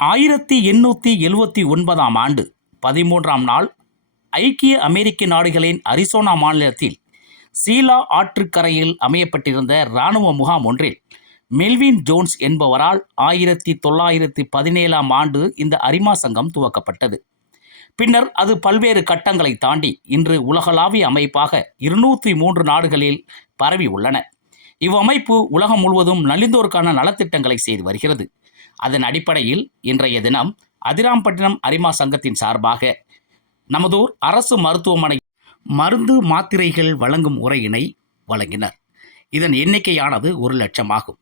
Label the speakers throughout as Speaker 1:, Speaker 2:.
Speaker 1: ஆயிரத்தி எண்ணூற்றி எழுவத்தி ஒன்பதாம் ஆண்டு பதிமூன்றாம் நாள் ஐக்கிய அமெரிக்க நாடுகளின் அரிசோனா மாநிலத்தில் சீலா ஆற்றுக்கரையில் அமையப்பட்டிருந்த இராணுவ முகாம் ஒன்றில் மெல்வின் ஜோன்ஸ் என்பவரால் ஆயிரத்தி தொள்ளாயிரத்தி பதினேழாம் ஆண்டு இந்த அரிமா சங்கம் துவக்கப்பட்டது. பின்னர் அது பல்வேறு கட்டங்களை தாண்டி இன்று உலகளாவிய அமைப்பாக இருநூற்றி மூன்று நாடுகளில் பரவி உள்ளன இவ்வமைப்பு உலகம் முழுவதும் நலிந்தோருக்கான நலத்திட்டங்களை செய்து வருகிறது. அதன் அடிப்படையில் இன்றைய தினம் அதிராம்பட்டினம் அரிமா சங்கத்தின் சார்பாக நமதூர் அரசு மருத்துவமனை மருந்து மாத்திரைகள் வழங்கும் உரையினை வழங்கினர். இதன் எண்ணிக்கையானது ஒரு லட்சம் ஆகும்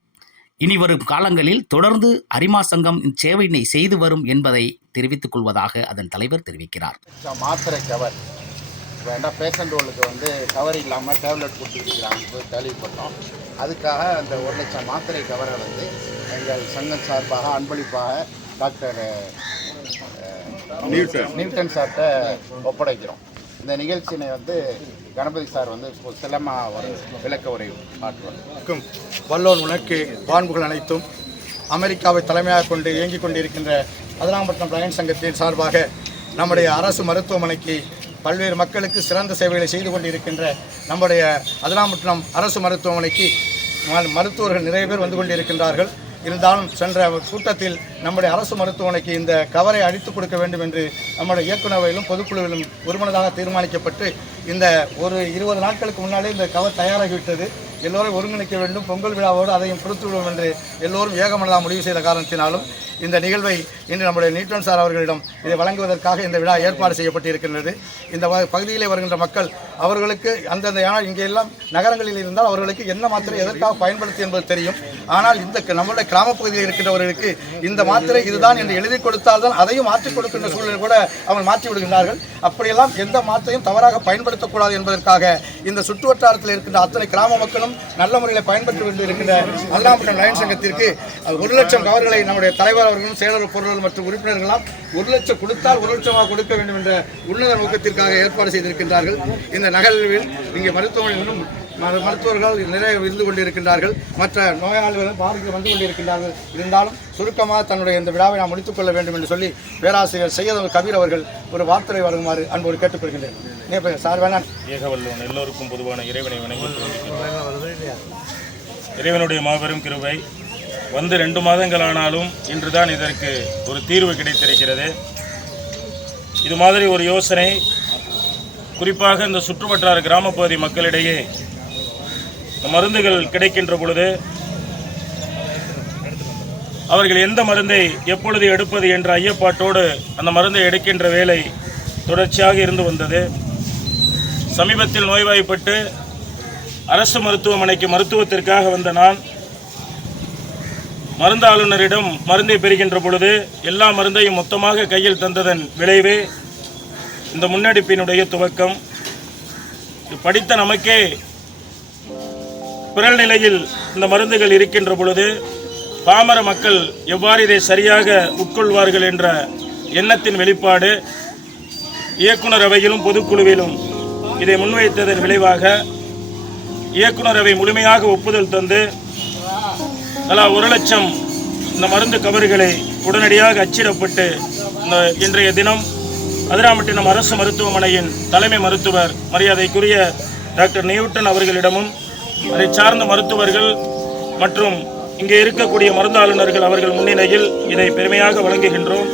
Speaker 1: இனி வரும் காலங்களில் தொடர்ந்து அரிமா சங்கம் இச்சேவையினை செய்து வரும் என்பதை தெரிவித்துக் கொள்வதாக அதன் தலைவர் தெரிவிக்கிறார்.
Speaker 2: மாத்திரை கவர். வேண்டாம் பேஷண்ட்டுகளுக்கு வந்து கவர் இல்லாமல் டேப்லெட் கொடுத்துருக்கிறாங்க கேள்விப்பட்டோம். அதுக்காக அந்த ஒரு லட்சம் மாத்திரை கவரை வந்து எங்கள் சங்கம் சார்பாக அன்பளிப்பாக டாக்டர் நியூட்டன். நியூட்டன் சார்கிட்ட ஒப்படைக்கிறோம். இந்த நிகழ்ச்சியினை வந்து கணபதி சார் வந்து செல்லமா ஒரு விளக்க உரை
Speaker 3: வணக்கம். வல்லோன் உனக்கு வான்புகள் அனைத்தும். அமெரிக்காவை தலைமையாக கொண்டு இயங்கிக் கொண்டிருக்கின்ற அதிராம்பட்டினம் பயன் சங்கத்தின் சார்பாக நம்முடைய அரசு மருத்துவமனைக்கு பல்வேறு மக்களுக்கு சிறந்த சேவைகளை செய்து கொண்டிருக்கின்ற நம்முடைய அதிராம்பட்டினம் அரசு மருத்துவமனைக்கு மருத்துவர்கள் நிறைய பேர் வந்து கொண்டிருக்கின்றார்கள். இருந்தாலும் சென்ற கூட்டத்தில் நம்முடைய அரசு மருத்துவமனைக்கு இந்த கவரை அழித்துக் கொடுக்க வேண்டும் என்று நம்முடைய இயக்குநரவையிலும் பொதுக்குழுவிலும் ஒருமனதாக தீர்மானிக்கப்பட்டு இந்த ஒரு இருபது நாட்களுக்கு முன்னாலே இந்த கவர் தயாராகிவிட்டது. எல்லோரும் ஒருங்கிணைக்க வேண்டும். பொங்கல் விழாவோடு அதையும் கொடுத்து விடுவோம் என்று எல்லோரும் ஏகமனதாக முடிவு செய்த காரணத்தினாலும் இந்த நிகழ்வை இன்று நம்முடைய நியூட்டன் சார் அவர்களிடம் இதை வழங்குவதற்காக இந்த விழா ஏற்பாடு செய்யப்பட்டிருக்கின்றது. இந்த பகுதியிலே வருகின்ற மக்கள் அவர்களுக்கு அந்தந்த ஆனால் இங்கே எல்லாம் நகரங்களில் இருந்தால் அவர்களுக்கு என்ன மாத்திரை எதற்காக பயன்படுத்தி என்பது தெரியும். ஆனால் இந்த க- நம்முடைய கிராமப்பகுதியில் இருக்கின்றவர்களுக்கு இந்த மாத்திரை இதுதான் என்று எழுதி கொடுத்தால்தான் அதையும் மாற்றிக் கொடுக்கின்ற சூழலில் கூட அவர்கள் மாற்றி விடுகின்றார்கள். அப்படியெல்லாம் எந்த மாத்திரையும் தவறாக பயன்படுத்தக்கூடாது என்பதற்காக இந்த சுற்று வட்டாரத்தில் இருக்கின்ற அத்தனை கிராம மக்களும் நல்ல முறையில் பயன்படுத்தி கொண்டு இருக்கின்ற அல்லாம்பட்டம் லயன் சங்கத்திற்கு ஒரு லட்சம் கவர்களை நம்முடைய தலைவர் அவர்களும் செயலர் பொருள்கள் மற்றும் உறுப்பினர்களாம் ஒரு லட்சம் கொடுத்தால் ஒரு லட்சமாக கொடுக்க வேண்டும் என்ற உன்னத நோக்கத்திற்காக ஏற்பாடு செய்திருக்கின்றார்கள். இந்த நகர்வில் இங்கே மருத்துவமனையிலும் மரு- மருத்துவர்கள் நிறைய இருந்து கொண்டிருக்கின்றார்கள். மற்ற நோயாளிகளும் பார்க்க வந்து கொண்டிருக்கின்றார்கள். இருந்தாலும் சுருக்கமாக தன்னுடைய இந்த விழாவை நாம் முடித்துக் கொள்ள வேண்டும் என்று சொல்லி பேராசிரியர் சையத் கபீர் அவர்கள் ஒரு வார்த்தை வழங்குமாறு அன்போடு கேட்டுக்கொள்கின்றேன். சார் வேணா
Speaker 4: ஏகவல்லவன் எல்லோருக்கும் பொதுவான இறைவனை வணங்கி. இறைவனுடைய மாபெரும் கிருபை வந்து ரெண்டு மாதங்கள் ஆனாலும் இன்றுதான் இதற்கு ஒரு தீர்வு கிடைத்திருக்கிறது. இது மாதிரி ஒரு யோசனை குறிப்பாக இந்த சுற்றுவட்டார கிராமப்பகுதி மக்களிடையே இந்த மருந்துகள் கிடைக்கின்ற பொழுது அவர்கள் எந்த மருந்தை எப்பொழுது எடுப்பது என்ற ஐயப்பாட்டோடு அந்த மருந்தை எடுக்கின்ற வேலை தொடர்ச்சியாக இருந்து வந்தது. சமீபத்தில் நோய்வாய்ப்பட்டு அரசு மருத்துவமனைக்கு மருத்துவத்திற்காக வந்த நான் மருந்தாளுநரிடம் மருந்தை பெறுகின்ற பொழுது எல்லா மருந்தையும் மொத்தமாக கையில் தந்ததன் விளைவே இந்த முன்னெடுப்பினுடைய துவக்கம். படித்த நமக்கே பிறல் நிலையில் இந்த மருந்துகள் இருக்கின்ற பொழுது பாமர மக்கள் எவ்வாறு இதை சரியாக உட்கொள்வார்கள் என்ற எண்ணத்தின் வெளிப்பாடு இயக்குனர் அவையிலும் பொதுக்குழுவிலும் இதை முன்வைத்ததன் விளைவாக இயக்குனர் அவை முழுமையாக ஒப்புதல் தந்து தலா ஒரு லட்சம் இந்த மருந்து கவர்களை உடனடியாக அச்சிடப்பட்டு இந்த இன்றைய தினம் அதிராமட்டினம் அரசு மருத்துவமனையின் தலைமை மருத்துவர் மரியாதைக்குரிய டாக்டர் நியூட்டன் அவர்களிடமும் அதை சார்ந்த மருத்துவர்கள் மற்றும் இங்கே இருக்கக்கூடிய மருந்தாளுநர்கள் அவர்கள் முன்னிலையில் இதை பெருமையாக வழங்குகின்றோம்.